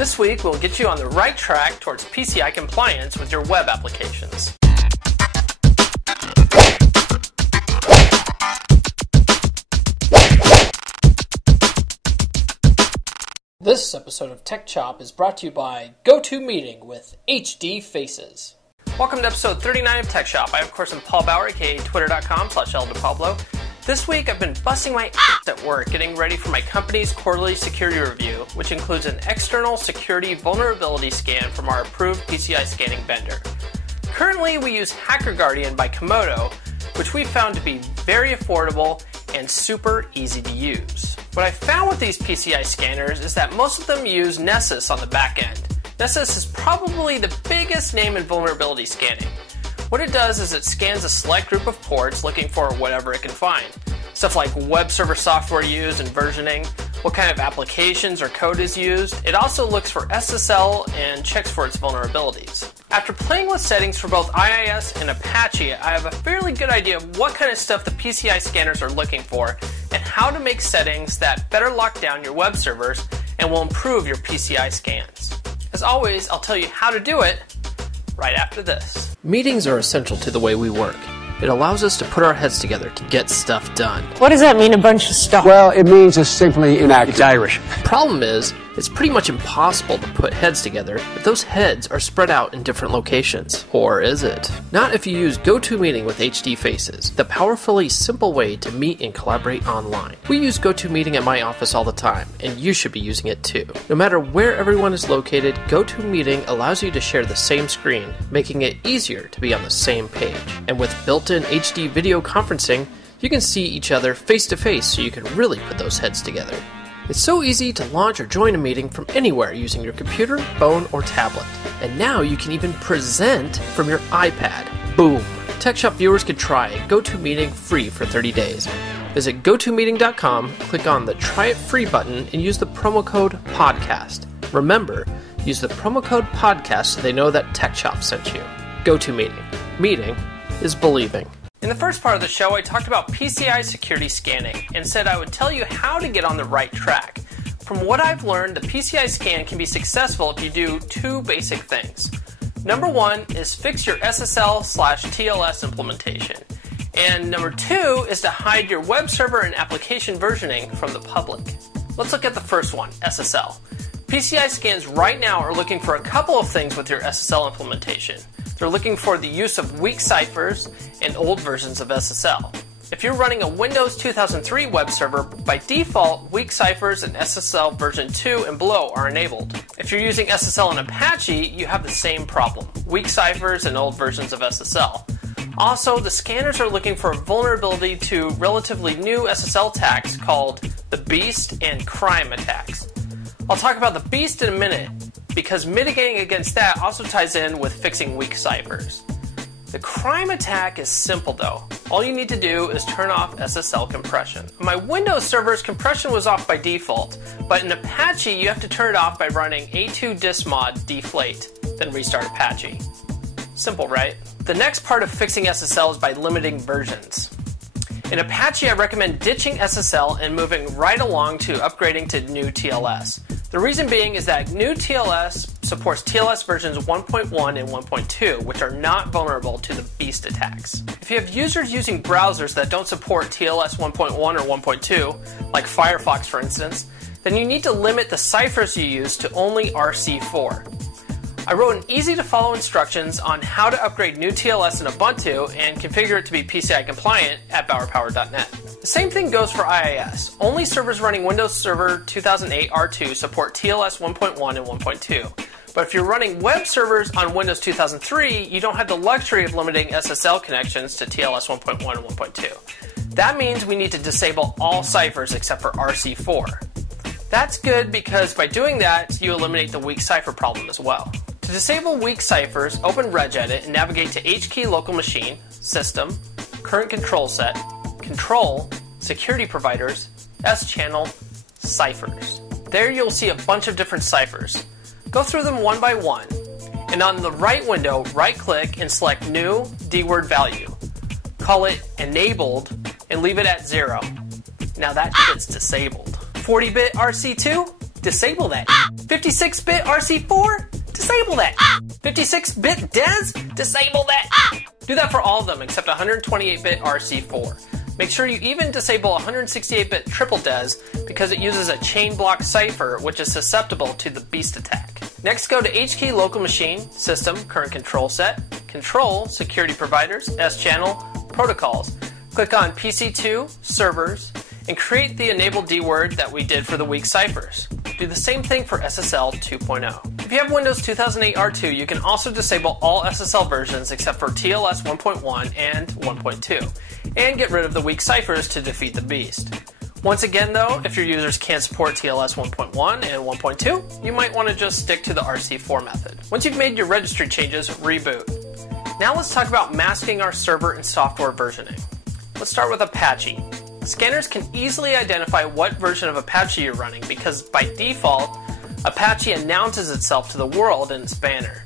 This week, we'll get you on the right track towards PCI compliance with your web applications. This episode of Tech Chop is brought to you by GoToMeeting with HD Faces. Welcome to episode 39 of Tech Shop. I, of course, am Paul Bauer, aka twitter.com/ElDePablo. This week, I've been busting my ass at work getting ready for my company's quarterly security review, which includes an external security vulnerability scan from our approved PCI scanning vendor. Currently, we use HackerGuardian by Komodo, which we found to be very affordable and super easy to use. What I found with these PCI scanners is that most of them use Nessus on the back end. Nessus is probably the biggest name in vulnerability scanning. What it does is it scans a select group of ports looking for whatever it can find. Stuff like web server software used and versioning, what kind of applications or code is used. It also looks for SSL and checks for its vulnerabilities. After playing with settings for both IIS and Apache, I have a fairly good idea of what kind of stuff the PCI scanners are looking for and how to make settings that better lock down your web servers and will improve your PCI scans. As always, I'll tell you how to do it right after this. Meetings are essential to the way we work. It allows us to put our heads together to get stuff done. What does that mean, a bunch of stuff? Well, it means it's simply inactive. It's Irish. Problem is, it's pretty much impossible to put heads together if those heads are spread out in different locations. Or is it? Not if you use GoToMeeting with HD Faces, the powerfully simple way to meet and collaborate online. We use GoToMeeting at my office all the time, and you should be using it too. No matter where everyone is located, GoToMeeting allows you to share the same screen, making it easier to be on the same page. And with built-in HD video conferencing, you can see each other face to face so you can really put those heads together. It's so easy to launch or join a meeting from anywhere using your computer, phone, or tablet. And now you can even present from your iPad. Boom! Tech Shop viewers can try GoToMeeting free for 30 days. Visit GoToMeeting.com, click on the Try It Free button, and use the promo code PODCAST. Remember, use the promo code PODCAST so they know that Tech Shop sent you. GoToMeeting. Meeting is believing. In the first part of the show, I talked about PCI security scanning and said I would tell you how to get on the right track. From what I've learned, the PCI scan can be successful if you do two basic things. Number one is fix your SSL/TLS implementation. And number two is to hide your web server and application versioning from the public. Let's look at the first one, SSL. PCI scans right now are looking for a couple of things with your SSL implementation. They're looking for the use of weak ciphers and old versions of SSL. If you're running a Windows 2003 web server, by default, weak ciphers and SSL version 2 and below are enabled. If you're using SSL in Apache, you have the same problem, weak ciphers and old versions of SSL. Also, the scanners are looking for a vulnerability to relatively new SSL attacks called the Beast and Crime attacks. I'll talk about the Beast in a minute, because mitigating against that also ties in with fixing weak ciphers. The crime attack is simple though. All you need to do is turn off SSL compression. On my Windows servers, compression was off by default, but in Apache you have to turn it off by running a2dismod deflate, then restart Apache. Simple, right? The next part of fixing SSL is by limiting versions. In Apache, I recommend ditching SSL and moving right along to upgrading to new TLS. The reason being is that new TLS supports TLS versions 1.1 and 1.2, which are not vulnerable to the Beast attacks. If you have users using browsers that don't support TLS 1.1 or 1.2, like Firefox for instance, then you need to limit the ciphers you use to only RC4. I wrote an easy-to-follow instructions on how to upgrade new TLS in Ubuntu and configure it to be PCI compliant at BauerPower.net. The same thing goes for IIS. Only servers running Windows Server 2008 R2 support TLS 1.1 and 1.2. But if you're running web servers on Windows 2003, you don't have the luxury of limiting SSL connections to TLS 1.1 and 1.2. That means we need to disable all ciphers except for RC4. That's good because by doing that, you eliminate the weak cipher problem as well. To disable weak ciphers, open regedit and navigate to HKey local machine, system, current control set, control, security providers, S-channel, ciphers. There you'll see a bunch of different ciphers. Go through them one by one, and on the right window, right-click and select New DWORD Value. Call it Enabled and leave it at 0. Now that shit's disabled. 40-bit RC2? Disable that. 56-bit RC4? Disable that. 56-bit DES? Disable that. Do that for all of them except 128-bit RC4. Make sure you even disable 168-bit triple DES because it uses a chain block cipher which is susceptible to the beast attack. Next, go to HKey local machine, system, current control set, control, security providers, S-channel, protocols. Click on PC2, servers, and create the enable D-word that we did for the weak ciphers. Do the same thing for SSL 2.0. If you have Windows 2008 R2, you can also disable all SSL versions except for TLS 1.1 and 1.2, and get rid of the weak ciphers to defeat the beast. Once again though, if your users can't support TLS 1.1 and 1.2, you might want to just stick to the RC4 method. Once you've made your registry changes, reboot. Now let's talk about masking our server and software versioning. Let's start with Apache. Scanners can easily identify what version of Apache you're running because by default, Apache announces itself to the world in its banner.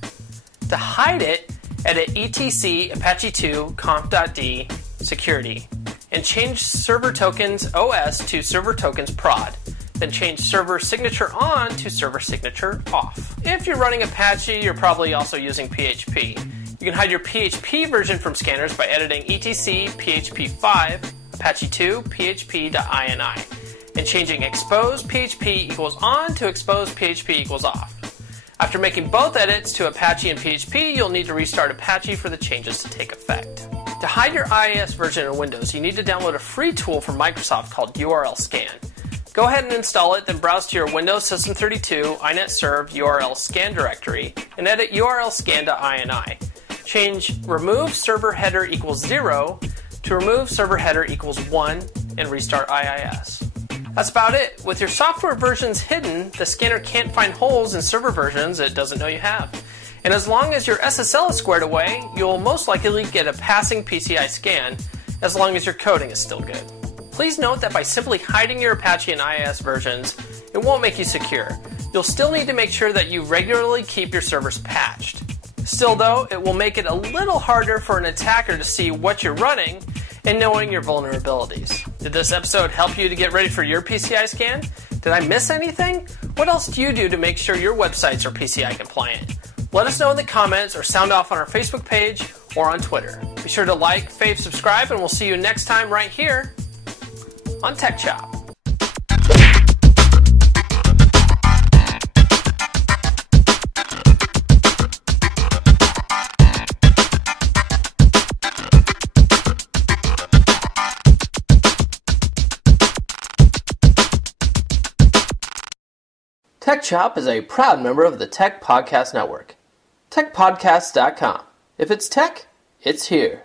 To hide it, edit etc apache2 conf.d security and change server tokens OS to server tokens prod. Then change server signature on to server signature off. If you're running Apache, you're probably also using PHP. You can hide your PHP version from scanners by editing etc php5 apache2 php.ini and changing expose PHP equals on to expose PHP equals off. After making both edits to Apache and PHP, you'll need to restart Apache for the changes to take effect. To hide your IIS version in Windows, you need to download a free tool from Microsoft called URL Scan. Go ahead and install it, then browse to your Windows System 32 inetserv URL scan directory and edit URL scan.ini. Change remove server header equals 0 to remove server header equals 1 and restart IIS. That's about it. With your software versions hidden, the scanner can't find holes in server versions it doesn't know you have. And as long as your SSL is squared away, you'll most likely get a passing PCI scan, as long as your coding is still good. Please note that by simply hiding your Apache and IIS versions, it won't make you secure. You'll still need to make sure that you regularly keep your servers patched. Still though, it will make it a little harder for an attacker to see what you're running and knowing your vulnerabilities. Did this episode help you to get ready for your PCI scan? Did I miss anything? What else do you do to make sure your websites are PCI compliant? Let us know in the comments or sound off on our Facebook page or on Twitter. Be sure to like, fave, subscribe, and we'll see you next time right here on Tech Chop. Tech Chop is a proud member of the Tech Podcast Network. TechPodcasts.com. If it's tech, it's here.